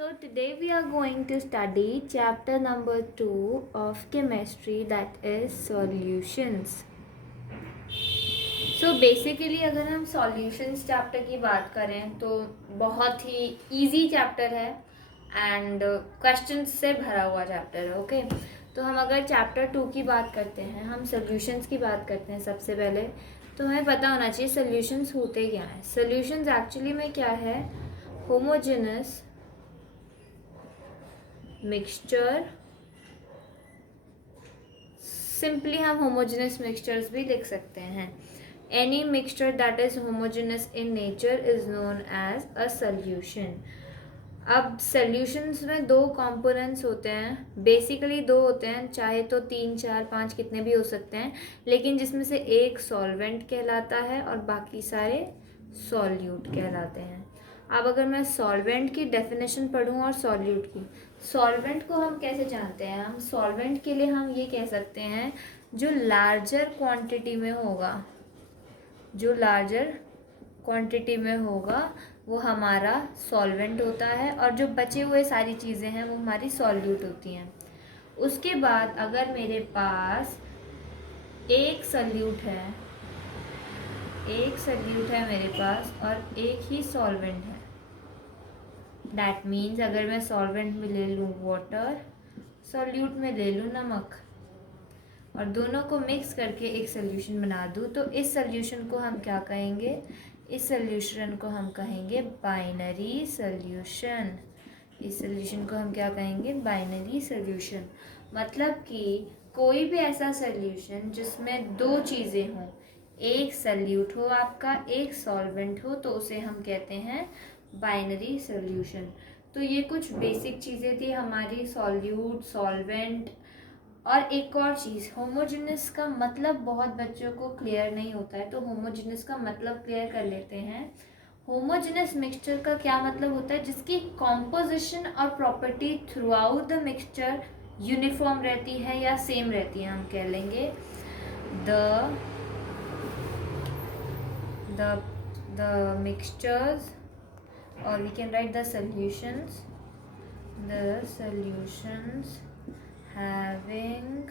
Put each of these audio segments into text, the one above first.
So today we are going to study chapter number 2 of chemistry, that is solutions. So basically अगर हम solutions chapter की बात करें तो बहुत ही easy chapter है and questions से भरा हुआ chapter है. ओके तो हम अगर chapter 2 की बात करते हैं, हम solutions की बात करते हैं सबसे पहले, तो हमें पता होना चाहिए solutions होते क्या हैं. Solutions actually में क्या है? Homogeneous mixture. सिंपली हम होमोजेनस मिक्सचर्स भी लिख सकते हैं. Any mixture that is homogeneous in nature is known as a solution. अब सॉल्यूशंस में दो कंपोनेंट्स होते हैं, बेसिकली दो होते हैं, चाहे तो 3 4 5 कितने भी हो सकते हैं, लेकिन जिसमें से एक सॉल्वेंट कहलाता है और बाकी सारे सॉल्यूट कहलाते हैं. अब अगर मैं सॉल्वेंट की डेफिनेशन पढ़ूँ और सॉल्यूट की, सॉल्वेंट को हम कैसे जानते हैं? हम सॉल्वेंट के लिए हम ये कह सकते हैं जो लार्जर क्वांटिटी में होगा, जो लार्जर क्वांटिटी में होगा वो हमारा सॉल्वेंट होता है, और जो बचे हुए सारी चीज़ें हैं वो हमारी सॉल्यूट होती हैं. उसके बाद अगर मेरे पास एक सॉल्यूट है, एक सॉल्यूट है मेरे पास और एक ही सॉल्वेंट है, दैट मीन्स अगर मैं सॉल्वेंट में ले लूँ वाटर, सॉल्यूट में ले लूँ नमक, और दोनों को मिक्स करके एक सोल्यूशन बना दूँ, तो इस सोल्यूशन को हम क्या कहेंगे? इस सोल्यूशन को हम कहेंगे बाइनरी सोल्यूशन. इस सोल्यूशन को हम क्या कहेंगे? Binary solution. मतलब कि कोई भी ऐसा सोल्यूशन जिसमें दो चीज़ें हों, एक सॉल्यूट हो आपका, एक सॉल्वेंट हो, तो उसे हम कहते हैं बाइनरी सोल्यूशन. तो ये कुछ बेसिक चीज़ें थी हमारी, सॉल्यूट, सॉल्वेंट. और एक और चीज़, होमोजेनस का मतलब बहुत बच्चों को क्लियर नहीं होता है, तो होमोजेनस का मतलब क्लियर कर लेते हैं. होमोजेनस मिक्सचर का क्या मतलब होता है? जिसकी कॉम्पोजिशन और property through out the mixture uniform रहती है या सेम रहती है. हम कह लेंगे the mixtures, or we can write the solutions having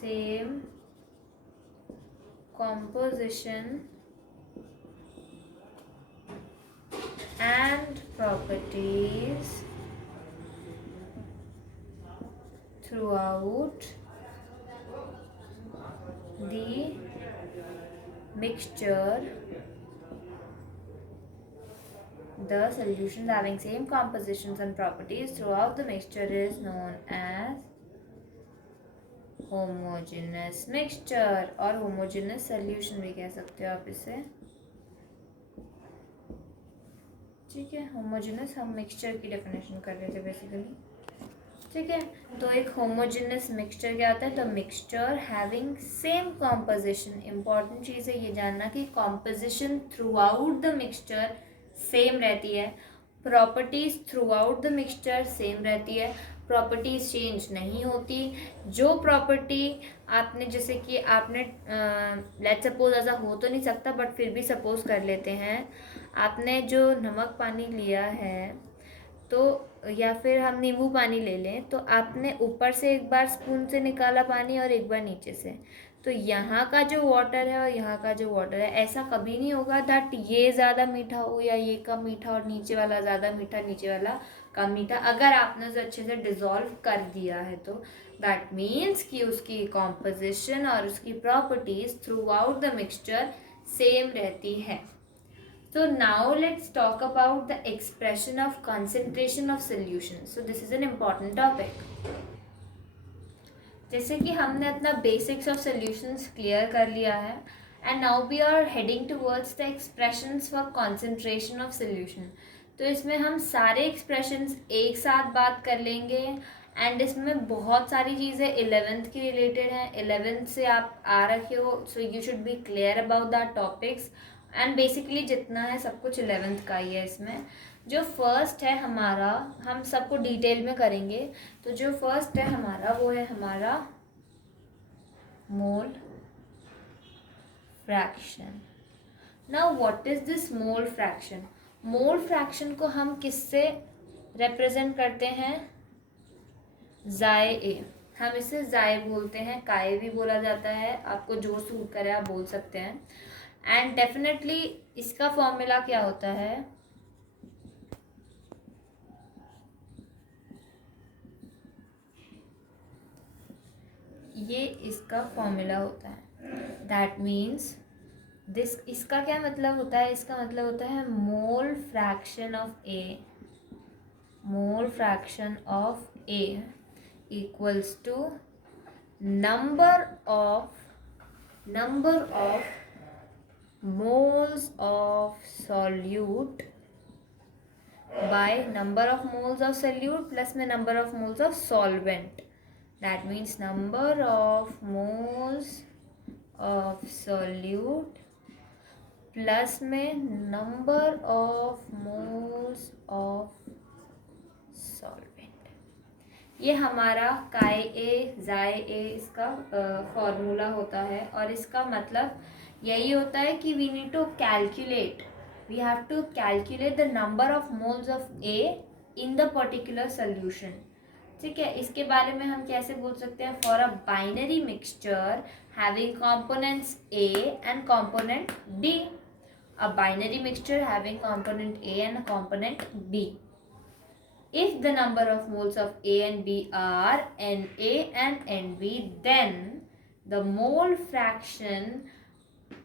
same composition and properties throughout the mixture. The solutions having same compositions and properties throughout the mixture is known as homogeneous mixture, और homogeneous solution भी कह सकते हो आप इसे. ठीक है, homogeneous हम मिक्सचर की डेफिनेशन कर रहे थे बेसिकली. ठीक है, तो एक होमोजेनस मिक्सचर क्या होता है? The mixture having same composition. Important चीज़ है ये जानना कि composition throughout the mixture same रहती है, properties throughout the mixture same रहती है, प्रॉपर्टीज चेंज नहीं होती. जो प्रॉपर्टी आपने, जैसे कि आपने लेट्स सपोज, ऐसा हो तो नहीं सकता बट फिर भी सपोज कर लेते हैं, आपने जो नमक पानी लिया है, तो या फिर हम नींबू पानी ले लें, तो आपने ऊपर से एक बार स्पून से निकाला पानी और एक बार नीचे से, तो यहाँ का जो वाटर है और यहाँ का जो वाटर है, ऐसा कभी नहीं होगा दैट ये ज़्यादा मीठा हो या ये कम मीठा और नीचे वाला ज़्यादा मीठा, नीचे वाला कम मीठा. अगर आपने उसे अच्छे से डिज़ोल्व कर दिया है तो दैट मीन्स कि उसकी कॉम्पोजिशन और उसकी properties throughout the mixture same रहती है. So now let's talk about the expression of concentration of solution. So this is an important topic. जैसे कि हमने अपना basics of solutions clear कर लिया है, and now we are heading towards the expressions for concentration of solution. तो इसमें हम सारे expressions एक साथ बात कर लेंगे, एंड इसमें बहुत सारी चीज़ें 11th की रिलेटेड हैं. 11th से आप आ रखे हो, so you should be clear about that topics. And basically जितना है सब कुछ 11th का ही है. इसमें जो फर्स्ट है हमारा, हम सबको डिटेल में करेंगे, तो जो फर्स्ट है हमारा वो है हमारा mole fraction. Now what is this mole fraction? Mole fraction को हम किससे रिप्रेजेंट करते हैं? जाए ए, हम इसे जाए बोलते हैं, काय भी बोला जाता है, आपको जो सूट करे आप बोल सकते हैं। एंड डेफिनेटली इसका फॉर्मूला क्या होता है? ये इसका फॉर्मूला होता है। दैट मीन्स दिस, इसका क्या मतलब होता है? इसका मतलब होता है mole fraction of A, mole fraction of A equals to number of moles of solute by number of moles of solute plus में number of moles of solvent. That means number of moles of solute plus में number of moles of solvent. ये हमारा काय ए जाए ए इसका formula होता है, और इसका मतलब यही होता है कि we need to calculate, we have to calculate the number of moles of A in the particular solution. ठीक है, इसके बारे में हम कैसे बोल सकते हैं? For a binary mixture having components A and component B, a binary mixture having component A and component B. If the number of moles of A and B are Na and Nb, then the mole fraction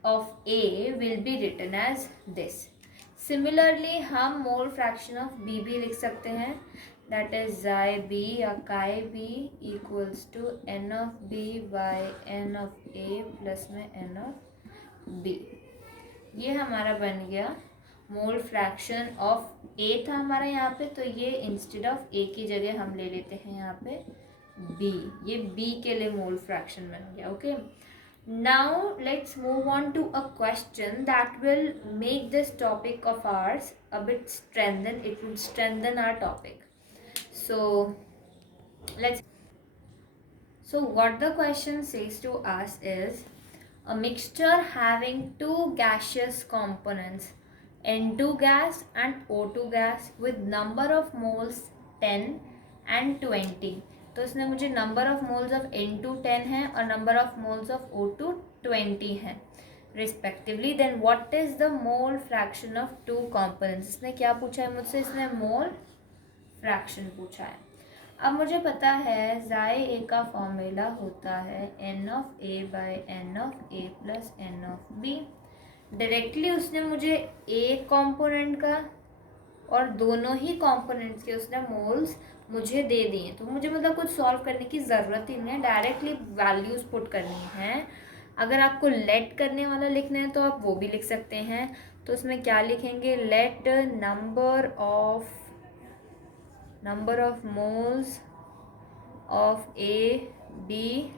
of A will be written as this. Similarly, हम mole fraction of B भी लिख सकते हैं, that is xi B या chi B equals to n of B by n of A plus में n of B. ये हमारा बन गया मोल फ्रैक्शन ऑफ ए था हमारा यहाँ पे, तो ये इंस्टेड ऑफ ए की जगह हम ले लेते हैं यहाँ पे बी, ये बी के लिए मोल फ्रैक्शन बन गया. Okay, now let's move on to a question that will make this topic of ours a bit strengthen, it will strengthen our topic. So let's, so what the question says to us is a mixture having two gaseous components, N2 gas and O2 gas with number of moles 10 and 20. तो इसने मुझे number of moles of N2 10 है और number of moles of O2 20 है respectively. Then what is the mole fraction of two components? इसने क्या पूछा है मुझसे? इसने मोल फ्रैक्शन पूछा है. अब मुझे पता है जाए ए का फॉर्मूला होता है n of A by N of A plus N of B. Directly उसने मुझे ए कंपोनेंट का और दोनों ही कंपोनेंट्स के उसने मोल्स मुझे दे दिए, तो मुझे मतलब कुछ सॉल्व करने की ज़रूरत ही नहीं है, डायरेक्टली वैल्यूज़ पुट करनी है. अगर आपको लेट करने वाला लिखना है तो आप वो भी लिख सकते हैं. तो उसमें क्या लिखेंगे? Let number of moles of A B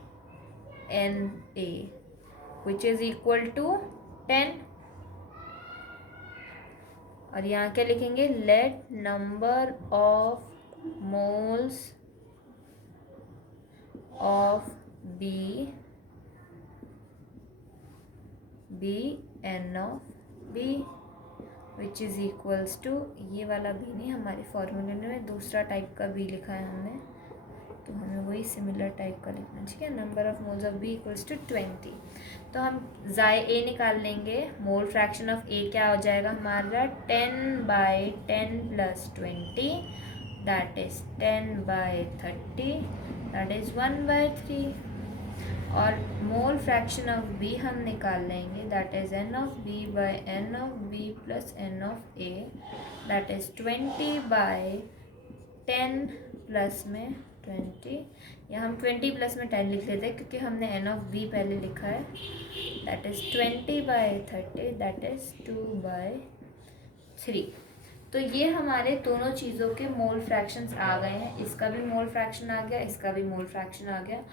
N A which is equal to 10. और यहाँ क्या लिखेंगे? Let number of moles of B N of B which is equals to, ये वाला बी नहीं, हमारे फॉर्मूले में दूसरा टाइप का बी लिखा है हमने, तो हमें वही सिमिलर टाइप का लिखना है. ठीक है, number of moles of B equals to 20. तो हम जाए ए निकाल लेंगे. मोल फ्रैक्शन ऑफ ए क्या हो जाएगा हमारा? 10 by 10 plus 20, that is 10 by 30, that is 1 by 3. और मोल फ्रैक्शन ऑफ बी हम निकाल लेंगे, that is N of B by N of B plus N of A, that is 20 by 10 plus में 20, या हम 20 प्लस में 10 लिख लेते हैं क्योंकि हमने एन ऑफ बी पहले लिखा है. That is 20 by 30, that is 2 by 3. तो ये हमारे दोनों चीज़ों के मोल फ्रैक्शंस आ गए हैं. इसका भी मोल फ्रैक्शन आ गया, इसका भी मोल फ्रैक्शन आ गया.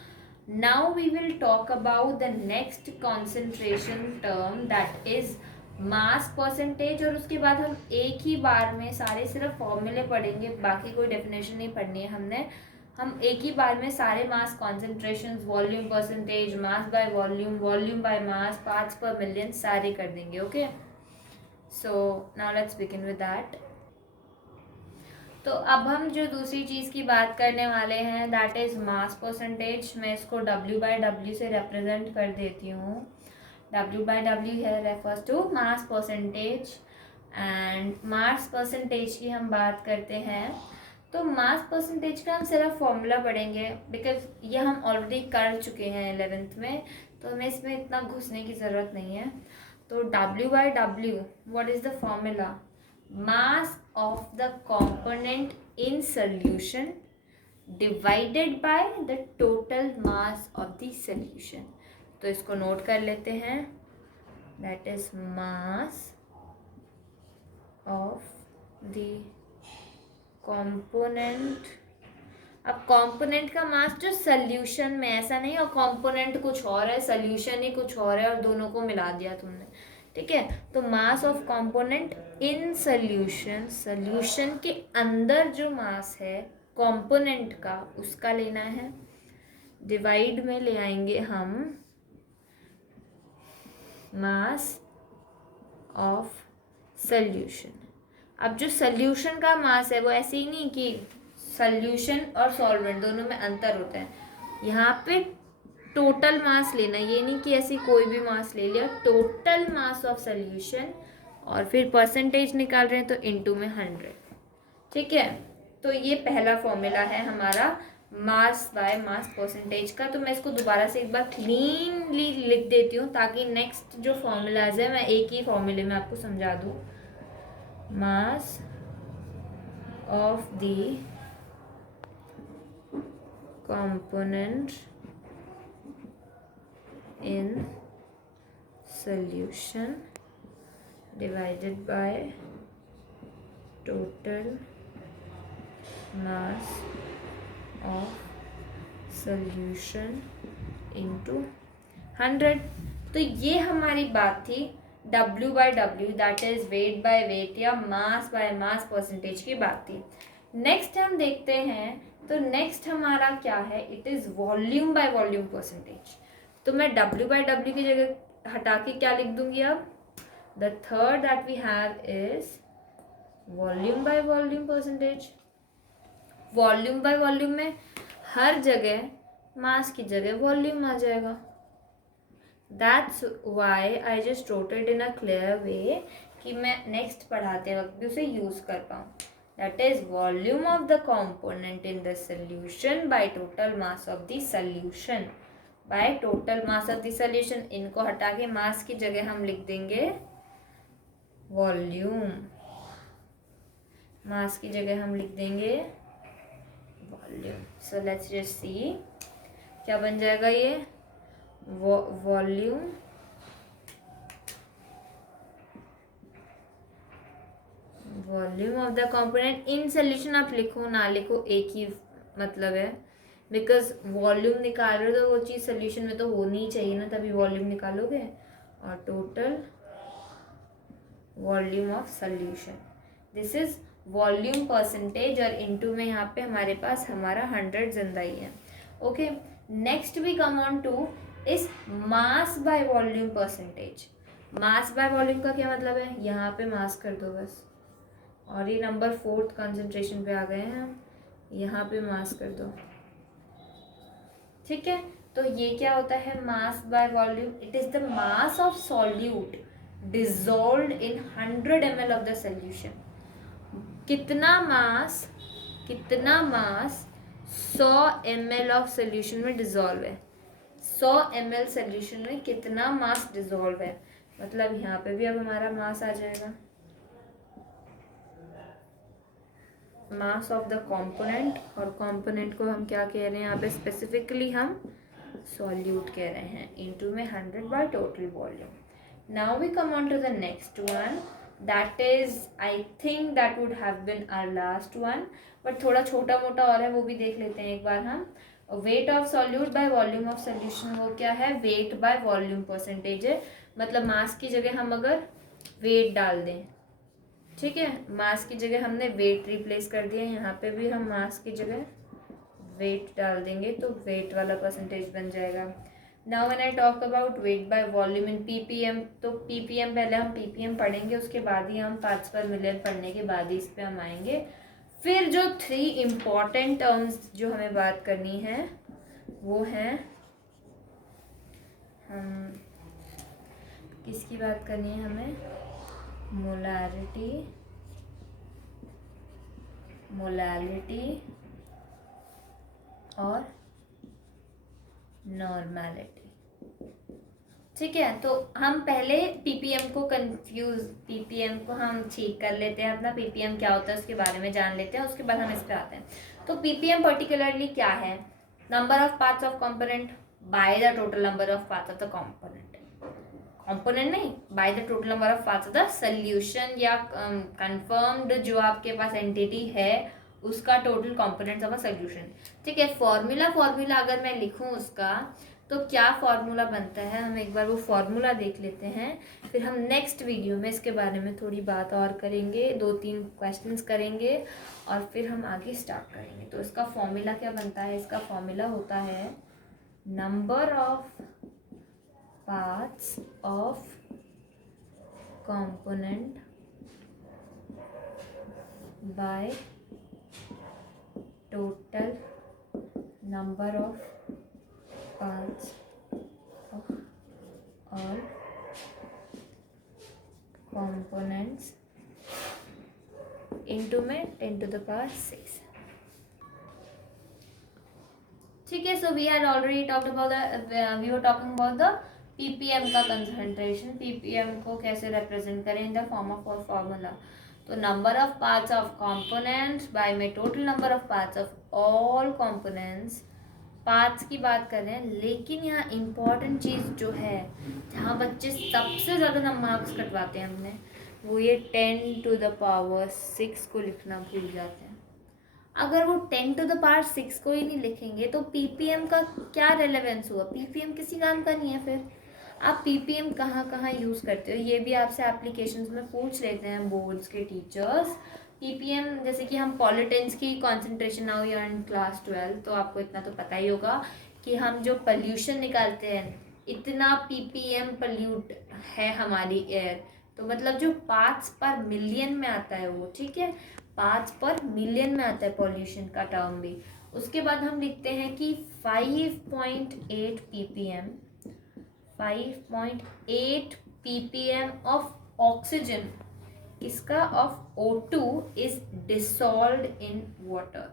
Now we will talk about the next concentration term, that is mass percentage. और उसके बाद हम एक ही बार में सारे सिर्फ फॉर्मूले पढ़ेंगे, बाकी कोई डेफिनेशन नहीं पढ़नी है हमने. हम एक ही बार में सारे mass concentration, volume percentage, mass by volume, volume by mass, parts per million सारे कर देंगे. Okay, so now let's begin with that. तो अब हम जो दूसरी चीज़ की बात करने वाले हैं दैट इज़ मास परसेंटेज। मैं इसको W/W से रिप्रेजेंट कर देती हूँ। W/W है refers to mass percentage. And mass percentage की हम बात करते हैं तो मास परसेंटेज का हम सिर्फ फॉर्मूला पढ़ेंगे बिकॉज ये हम ऑलरेडी कर चुके हैं 11th में, तो हमें इसमें इतना घुसने की ज़रूरत नहीं है। तो W/W what is the formula? mass of the component in solution divided by the total mass of the solution। तो इसको नोट कर लेते हैं, that is mass of the component। अब कंपोनेंट का मास जो सॉल्यूशन में, ऐसा नहीं और कंपोनेंट कुछ और है सॉल्यूशन ही कुछ और है और दोनों को मिला दिया तुमने, ठीक है। तो mass of component in solution, solution के अंदर जो मास है कंपोनेंट का उसका लेना है। डिवाइड में ले आएंगे हम मास ऑफ सॉल्यूशन। अब जो सॉल्यूशन का मास है वो ऐसे ही नहीं कि सॉल्यूशन और सॉल्वेंट दोनों में अंतर होता है, यहाँ पे टोटल मास लेना, ये नहीं कि ऐसी कोई भी मास ले लिया, टोटल मास ऑफ सॉल्यूशन और फिर परसेंटेज निकाल रहे हैं तो इनटू में 100, ठीक है। तो ये पहला फॉर्मूला है हमारा मास बाय मास परसेंटेज का। तो मैं इसको दोबारा से एक बार क्लीनली लिख देती हूँ ताकि नेक्स्ट जो फॉर्मूलाज है मैं एक ही फॉर्मूले में आपको समझा दूँ। Mass of the component in solution divided by total mass of solution into 100। तो ये हमारी बात थी W/W that is weight by weight या मास बाय मास परसेंटेज की बात थी। नेक्स्ट हम देखते हैं, तो नेक्स्ट हमारा क्या है, it is volume by volume percentage. तो मैं W/W की जगह हटा के क्या लिख दूंगी अब, the third that we have is volume by volume percentage. Volume by volume में हर जगह मास की जगह वॉल्यूम आ जाएगा। That's why I just wrote it in a clear way कि मैं नेक्स्ट पढ़ाते वक्त भी उसे यूज़ कर पाऊँ। That is volume of the component in the solution by total mass of the solution। by total mass of the solution, इनको हटा के मास की जगह हम लिख देंगे वॉल्यूम, मास की जगह हम लिख देंगे volume. So let's just see क्या बन जाएगा ये volume volume of the component in solution. आप लिखो ना लिखो एक ही मतलब है, बिकॉज वॉल्यूम निकाल रहे हो तो वो चीज़ सोल्यूशन में तो होनी ही चाहिए ना, तभी वॉल्यूम निकालोगे। और total volume of solution, this is volume percentage और इनटू में यहाँ पे हमारे पास हमारा 100 जिंदा ही है। Okay, next we come on to इस mass by volume percentage. Mass by volume का क्या मतलब है, यहाँ पे मास कर दो बस, और ये नंबर 4th कंसंट्रेशन पे आ गए हैं हम, यहाँ पे मास कर दो, ठीक है। तो ये क्या होता है मास by volume, it is the mass of solute dissolved in 100 ml of the solution. कितना मास 100 ml ऑफ सोल्यूशन में डिजोल्व है, 100 ml सोल्यूशन में कितना मास डिजोल्व है, मतलब यहाँ पे भी अब हमारा मास आ जाएगा, मास ऑफ द कंपोनेंट। और कंपोनेंट को हम क्या कह रहे हैं यहाँ पे स्पेसिफिकली, हम सॉल्यूट कह रहे हैं, इनटू में 100 by total volume. Now we come on to the next one, that is I think that would have been our last one, but थोड़ा छोटा मोटा और है, वो भी देख लेते हैं एक बार हम। Weight of solute by volume of solution, वो क्या है, वेट बाय वॉल्यूम परसेंटेज है। मतलब मास की जगह हम अगर वेट डाल दें, ठीक है, मास की जगह हमने वेट रिप्लेस कर दिया, यहाँ पे भी हम मास की जगह वेट डाल देंगे तो वेट वाला परसेंटेज बन जाएगा। Now when I talk about weight by volume in PPM, तो पीपीएम पहले हम पीपीएम पढ़ेंगे, उसके बाद ही हम पार्ट्स पर मिलियन पढ़ने के बाद ही इस पे हम आएंगे। फिर जो 3 इम्पॉर्टेंट टर्म्स जो हमें बात करनी है वो हैं, हम किसकी बात करनी है हमें, मोलालिटी और नॉर्मैलिटी। ठीक है, तो हम पहले पीपीएम को हम ठीक कर लेते हैं, अपना पीपीएम क्या होता है उसके बारे में जान लेते हैं, उसके बाद हम इस पे आते हैं। तो पीपीएम पर्टिकुलरली क्या है, number of parts of component by the total number of parts of the component नहीं, by the total number of parts of the solution, या कंफर्म्ड जो आपके पास एंटिटी है उसका total components of a solution. ठीक है, फॉर्मूला अगर मैं लिखूं उसका, तो क्या फॉर्मूला बनता है, हम एक बार वो फॉर्मूला देख लेते हैं, फिर हम नेक्स्ट वीडियो में इसके बारे में थोड़ी बात और करेंगे, 2-3 क्वेश्चंस करेंगे और फिर हम आगे स्टार्ट करेंगे। तो इसका फॉर्मूला क्या बनता है, इसका फॉर्मूला होता है number of parts of component by total number of parts of all components into में 10 to the power 6। ठीक है, so we had already talked about we were talking about the ppm का concentration, ppm को कैसे represent करें in the form of a formula। तो number of parts of components by में total number of parts of all components, parts की बात कर रहे हैं, लेकिन यहाँ इम्पॉर्टेंट चीज़ जो है जहाँ बच्चे सबसे ज़्यादा मार्क्स कटवाते हैं हमने, वो ये 10 to the power 6 को लिखना भूल जाते हैं। अगर वो 10 to the power 6 को ही नहीं लिखेंगे तो पीपीएम का क्या रेलेवेंस हुआ, पीपीएम किसी काम का नहीं है। फिर आप पीपीएम कहाँ यूज़ करते हो, ये भी आपसे एप्लीकेशंस में पूछ लेते हैं बोर्ड्स के टीचर्स। पीपीएम जैसे कि हम पॉलिटेंस की concentration, now you are in class 12, तो आपको इतना तो पता ही होगा कि हम जो पोल्यूशन निकालते हैं, इतना पीपीएम पोल्यूट है हमारी एयर, तो मतलब जो पार्ट्स पर मिलियन में आता है वो, ठीक है, पार्ट्स पर मिलियन में आता है पॉल्यूशन का टर्म भी। उसके बाद हम लिखते हैं कि 5.8 ppm 5.8 ppm ऑफ ऑक्सीजन, इसका of O2 is dissolved in water.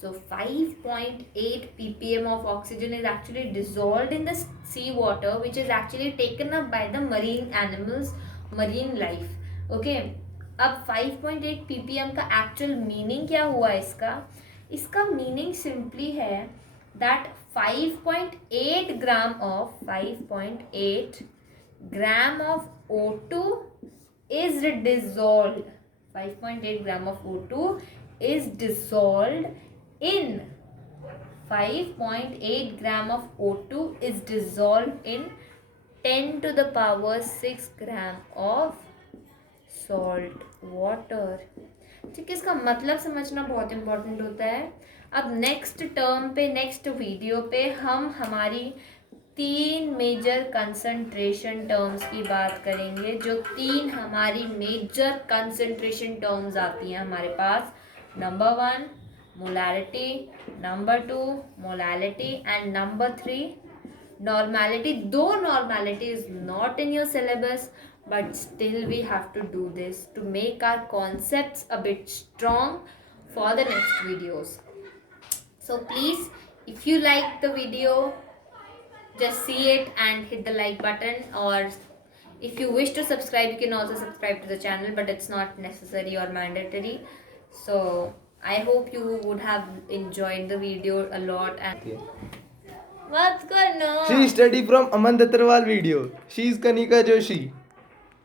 So 5.8 ppm of oxygen is actually dissolved in the sea water, which is actually taken up by the marine animals, marine life. Okay, अब 5.8 ppm का actual meaning क्या हुआ इसका meaning simply है that 5.8 gram of O2 is dissolved, 5.8 gram of O2 is dissolved in 5.8 gram of O2 is dissolved in 10 to the power 6 gram of salt water। ठीक है, इसका मतलब समझना बहुत इम्पोर्टेंट होता है। अब नेक्स्ट टर्म पे, नेक्स्ट वीडियो पे हम हमारी 3 मेजर कंसंट्रेशन टर्म्स की बात करेंगे, जो 3 हमारी मेजर कंसंट्रेशन टर्म्स आती हैं हमारे पास। Number 1 molarity, number 2 molality and number 3 normality. दो normality is not in your syllabus, but still we have to do this to make our concepts a bit strong for the next videos. So please, if you like the video, just see it and hit the like button, or if you wish to subscribe you can also subscribe to the channel, but it's not necessary or mandatory. So I hope you would have enjoyed the video a lot. And what's going on? She study from Aman Dattarwal video. She is Kanika Joshi.